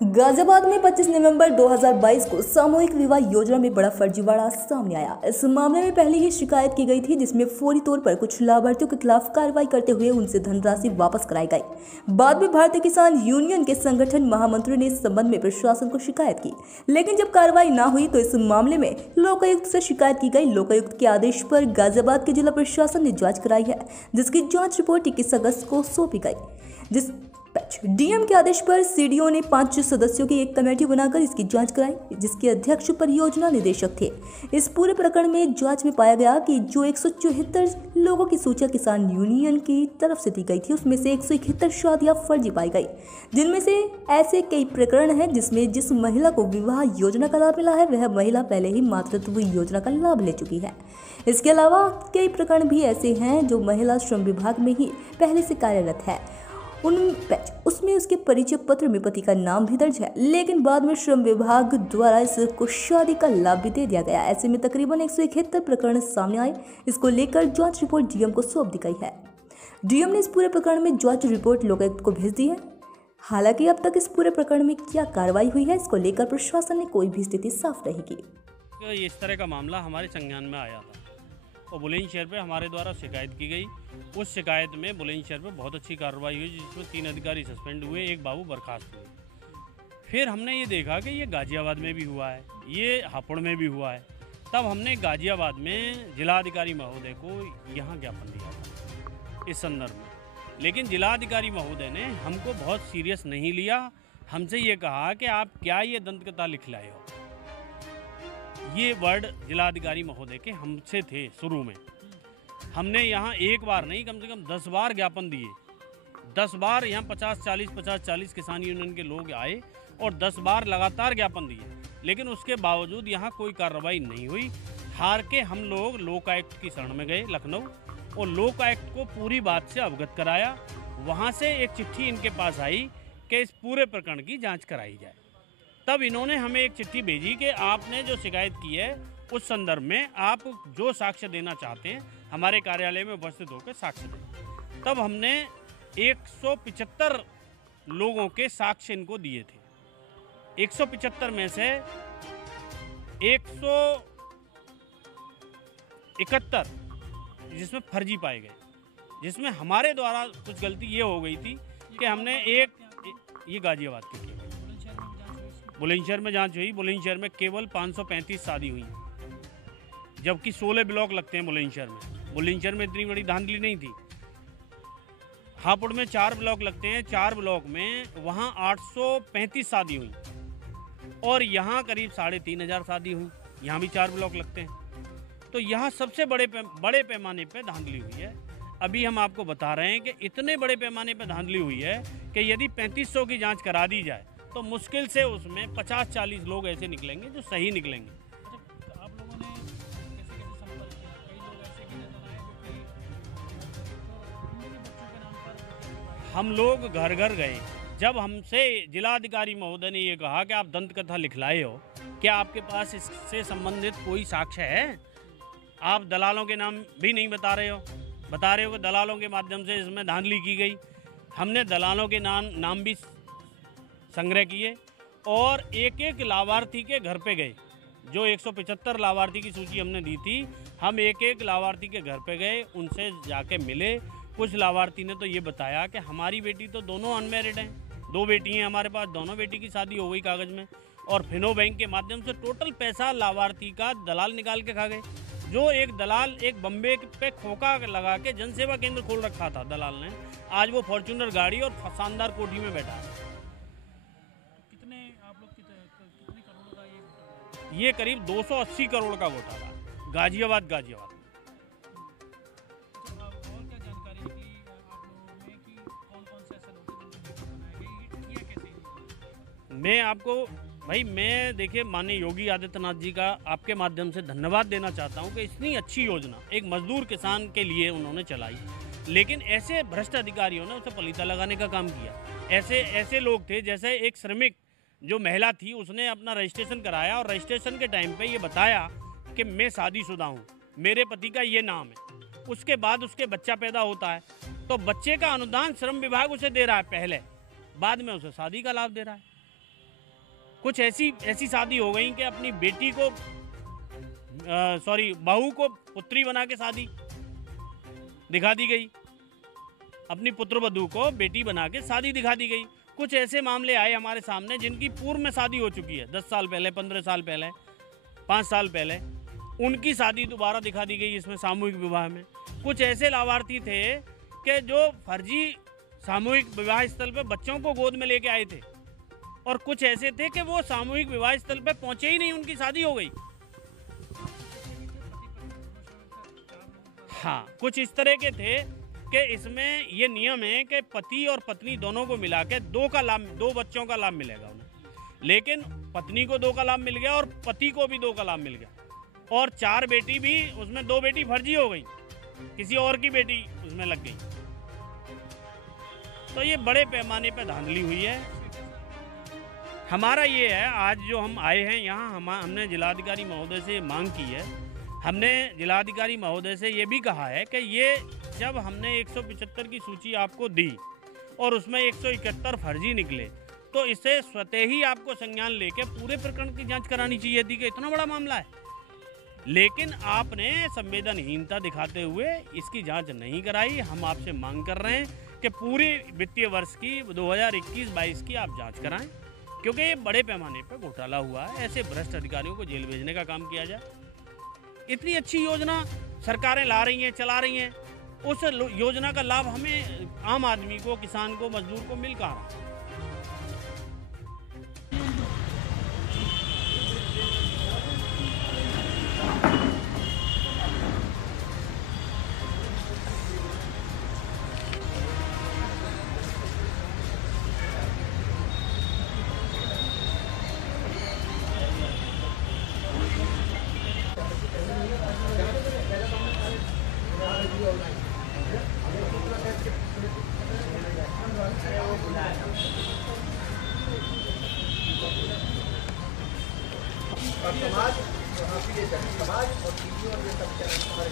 गाजियाबाद में 25 नवंबर 2022 को सामूहिक विवाह योजना में बड़ा फर्जीवाड़ा सामने आया। इस मामले में पहले ही शिकायत की गई थी, जिसमें फौरी तौर पर कुछ लाभार्थियों के खिलाफ कार्रवाई करते हुए उनसे धनराशि वापस कराई गई। बाद में भारतीय किसान यूनियन के संगठन महामंत्री ने इस संबंध में प्रशासन को शिकायत की, लेकिन जब कार्रवाई न हुई तो इस मामले में लोकायुक्त से शिकायत की गई। लोकायुक्त के आदेश पर गाजियाबाद के जिला प्रशासन ने जाँच कराई है, जिसकी जाँच रिपोर्ट 21 अगस्त को सौंपी गई। डीएम के आदेश पर सीडीओ ने 5 सदस्यों की एक कमेटी बनाकर इसकी जांच कराई, जिसके अध्यक्ष परियोजना निदेशक थे। इस पूरे प्रकरण में जांच में पाया गया कि जो 174 लोगों की सूचना किसान यूनियन की तरफ से दी गई थी, उसमें से 171 शादियां फर्जी पाई गई, जिनमें से ऐसे कई प्रकरण हैं जिसमें जिस महिला को विवाह योजना का लाभ मिला है वह महिला पहले ही मातृत्व योजना का लाभ ले चुकी है। इसके अलावा कई प्रकरण भी ऐसे हैं जो महिला श्रम विभाग में ही पहले से कार्यरत है, उसमें उसके परिचय पत्र में पति का नाम भी दर्ज है, लेकिन बाद में श्रम विभाग द्वारा इसको शादी का लाभ भी दे दिया गया। ऐसे में तकरीबन 171 प्रकरण सामने आए। इसको लेकर जांच रिपोर्ट डीएम को सौंप दी गई है। डीएम ने इस पूरे प्रकरण में जांच रिपोर्ट लोकायुक्त को भेज दी है। हालांकि अब तक इस पूरे प्रकरण में क्या कार्रवाई हुई है, इसको लेकर प्रशासन ने कोई भी स्थिति साफ नहीं की। इस तरह का मामला हमारे संज्ञान में आया था और बुलंदशहर पे हमारे द्वारा शिकायत की गई। उस शिकायत में बुलंदशहर पे बहुत अच्छी कार्रवाई हुई, जिसमें 3 अधिकारी सस्पेंड हुए, एक बाबू बर्खास्त हुए। फिर हमने ये देखा कि ये गाजियाबाद में भी हुआ है, ये हापुड़ में भी हुआ है। तब हमने गाजियाबाद में जिलाधिकारी महोदय को यहाँ ज्ञापन दिया था इस संदर्भ में, लेकिन जिलाधिकारी महोदय ने हमको बहुत सीरियस नहीं लिया। हमसे ये कहा कि आप क्या ये दंतकथा लिख लाए हो। ये वर्ड जिलाधिकारी महोदय के हमसे थे शुरू में। हमने यहाँ एक बार नहीं, कम से कम 10 बार ज्ञापन दिए। 10 बार यहाँ 50-40 किसान यूनियन के लोग आए और 10 बार लगातार ज्ञापन दिए, लेकिन उसके बावजूद यहाँ कोई कार्रवाई नहीं हुई। हार के हम लोग लोकायुक्त की शरण में गए लखनऊ और लोकायुक्त को पूरी बात से अवगत कराया। वहाँ से एक चिट्ठी इनके पास आई कि इस पूरे प्रकरण की जाँच कराई जाए। तब इन्होंने हमें एक चिट्ठी भेजी कि आपने जो शिकायत की है उस संदर्भ में आप जो साक्ष्य देना चाहते हैं हमारे कार्यालय में उपस्थित होकर साक्ष्य दें। तब हमने 175 लोगों के साक्ष्य इनको दिए थे। 175 में से 171 जिसमें फर्जी पाए गए, जिसमें हमारे द्वारा कुछ गलती ये हो गई थी कि हमने ये गाजियाबाद की बुलंदशहर में जांच हुई। बुलंदशहर में केवल 535 शादी हुई, जबकि 16 ब्लॉक लगते हैं बुलंदशहर में। बुलंदशहर में इतनी बड़ी धांधली नहीं थी। हापुड़ में 4 ब्लॉक लगते हैं, 4 ब्लॉक में वहाँ 835 शादी हुई और यहाँ करीब 3500 शादी हुई। यहाँ भी 4 ब्लॉक लगते हैं। तो यहाँ सबसे बड़े पैमाने पर धांधली हुई है। अभी हम आपको बता रहे हैं कि इतने बड़े पैमाने पर धांधली हुई है कि यदि 3500 की जाँच करा दी जाए तो मुश्किल से उसमें 50-40 लोग ऐसे निकलेंगे जो सही निकलेंगे। अच्छा, आप लोगों ने कैसे संपर्क किया? कई लोग ऐसे भी नजर आए जो कि बच्चों के नाम पर हम लोग घर घर गए। जब हमसे जिलाधिकारी महोदय ने ये कहा कि आप दंतकथा लिखलाए हो, क्या आपके पास इससे संबंधित कोई साक्ष्य है? आप दलालों के नाम भी नहीं बता रहे हो कि दलालों के माध्यम से इसमें धांधली की गई। हमने दलालों के नाम भी संग्रह किए और एक लाभार्थी के घर पे गए। जो 175 लाभार्थी की सूची हमने दी थी, हम एक लाभार्थी के घर पे गए, उनसे जाके मिले। कुछ लाभार्थी ने तो ये बताया कि हमारी बेटी तो दोनों अनमैरिड हैं, 2 बेटी हैं हमारे पास, दोनों बेटी की शादी हो गई कागज़ में। और फिनो बैंक के माध्यम से टोटल पैसा लाभार्थी का दलाल निकाल के खा गए। जो एक दलाल एक बम्बे पे खोखा लगा के जनसेवा केंद्र खोल रखा था दलाल ने, आज वो फॉर्च्यूनर गाड़ी और शानदार कोठी में बैठा है। ये करीब 280 करोड़ का घोटाला था गाजियाबाद। और क्या जानकारी थी आप लोगों में कि कौन-कौन से ऐसे लोग हैं जिनको बनाए गए, ये कैसे? मैं देखिए माननीय योगी आदित्यनाथ जी का आपके माध्यम से धन्यवाद देना चाहता हूं कि इतनी अच्छी योजना एक मजदूर किसान के लिए उन्होंने चलाई, लेकिन ऐसे भ्रष्ट अधिकारियों ने उसे पलीता लगाने का काम किया। ऐसे लोग थे, जैसे एक श्रमिक जो महिला थी उसने अपना रजिस्ट्रेशन कराया और रजिस्ट्रेशन के टाइम पे ये बताया कि मैं शादीशुदा हूँ, मेरे पति का ये नाम है। उसके बाद उसके बच्चा पैदा होता है तो बच्चे का अनुदान श्रम विभाग उसे दे रहा है पहले, बाद में उसे शादी का लाभ दे रहा है। कुछ ऐसी शादी हो गई कि अपनी बेटी को बहू को पुत्री बना के शादी दिखा दी गई, अपनी पुत्रवधू को बेटी बना के शादी दिखा दी गई। कुछ ऐसे मामले आए हमारे सामने जिनकी पूर्व में शादी हो चुकी है, 10 साल पहले, 15 साल पहले, 5 साल पहले, उनकी शादी दोबारा दिखा दी गई इसमें सामूहिक विवाह में। कुछ ऐसे लाभार्थी थे कि जो फर्जी सामूहिक विवाह स्थल पर बच्चों को गोद में लेके आए थे, और कुछ ऐसे थे कि वो सामूहिक विवाह स्थल पर पहुंचे ही नहीं, उनकी शादी हो गई। हाँ, कुछ इस तरह के थे कि इसमें ये नियम है कि पति और पत्नी दोनों को मिला के 2 बच्चों का लाभ मिलेगा उन्हें, लेकिन पत्नी को 2 का लाभ मिल गया और पति को भी 2 का लाभ मिल गया, और 4 बेटी भी, उसमें 2 बेटी फर्जी हो गई, किसी और की बेटी उसमें लग गई। तो ये बड़े पैमाने पर धांधली हुई है। हमारा ये है, आज जो हम आए हैं यहाँ, हमने जिलाधिकारी महोदय से मांग की है। हमने जिलाधिकारी महोदय से ये भी कहा है कि ये जब हमने 175 की सूची आपको दी और उसमें 171 फर्जी निकले, तो इसे स्वतः ही आपको संज्ञान लेके पूरे प्रकरण की जांच करानी चाहिए थी कि इतना बड़ा मामला है। लेकिन आपने संवेदनहीनता दिखाते हुए इसकी जांच नहीं कराई। हम आपसे मांग कर रहे हैं कि पूरे वित्तीय वर्ष की 2021-22 की आप जाँच कराएँ, क्योंकि ये बड़े पैमाने पर घोटाला हुआ है। ऐसे भ्रष्ट अधिकारियों को जेल भेजने का काम किया जाए। इतनी अच्छी योजना सरकारें ला रही हैं, चला रही हैं, उस योजना का लाभ हमें आम आदमी को, किसान को, मजदूर को मिल कहाँ रहा। और समाज समाज और टीवी और ये सब हमारे